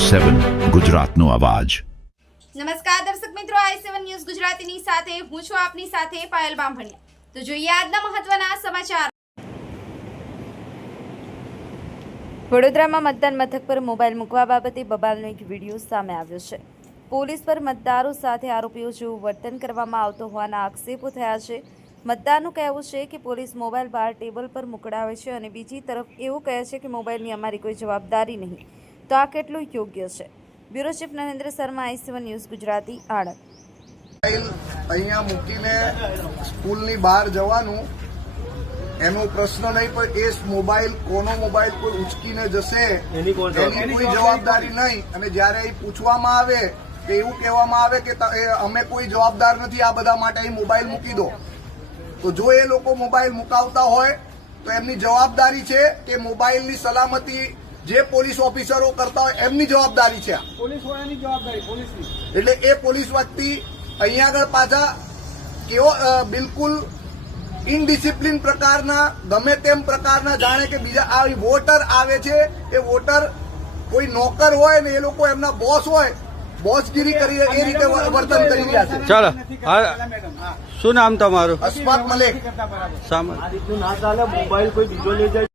7 ગુજરાતનો અવાજ। નમસ્કાર દર્શક મિત્રો, i7 ન્યૂઝ ગુજરાતીની સાથે હું છું આપની સાથે પાયલ બામભણિયા। તો જોઈએ આજના મહત્વના સમાચાર। વડોદરામાં મતદાન મથક પર મોબાઈલ મૂકવા બાબતે બબાલનો એક વિડીયો સામે આવ્યો છે। પોલીસ પર મતદારો સાથે આરોપીઓ જેવું વર્તન કરવામાં આવતો હોવાના આક્ષેપો થયા છે। મતદારનું કહેવું છે કે પોલીસ મોબાઈલ બહાર ટેબલ પર મુકડાવે છે અને બીજી તરફ એવું કહે છે કે મોબાઈલની અમારી કોઈ જવાબદારી નહીં। તો આ કેટલું યોગ્ય છે? Bureau chief Narendra Sharma, i7 news Gujarati, Anand. અહીંયા મૂકીને સ્કૂલની બહાર જવાનું એનો પ્રશ્ન નહીં, પણ એ મોબાઈલ કોનો મોબાઈલ કોઈ ઉચકીને જશે એની કોઈ જવાબદારી નહીં। અને જયારે એ પૂછવામાં આવે કે એવું કહેવામાં આવે કે અમે કોઈ જવાબદાર નથી આ બધા માટે, એ મોબાઈલ મૂકી દો। તો જો એ લોકો મોબાઈલ મુકાવતા હોય તો એમની જવાબદારી છે કે મોબાઈલની સલામતી જે પોલીસ ઓફિસરો કરતા હોય એમની જવાબદારી છે। પોલીસ વાળાની જવાબદારી પોલીસની, એટલે એ પોલીસ વ્યક્તિ અહીંયા આગળ પાછા કેવો બિલકુલ ઇનડિસિપ્લિન પ્રકારના ગમે તેમ પ્રકારના જાણે કે બીજા આ વોટર આવે છે, એ વોટર કોઈ નોકર હોય ને એ લોકો એમના બોસ હોય, બોસગીરી કરી એ રીતે વર્તન કરી રહ્યા છે। ચાલો, શું નામ તમારું? અસ્ફાક મલેક। સામાન આ રીતનું ના ચાલે, મોબાઈલ કોઈ બીજો લઈ જાય।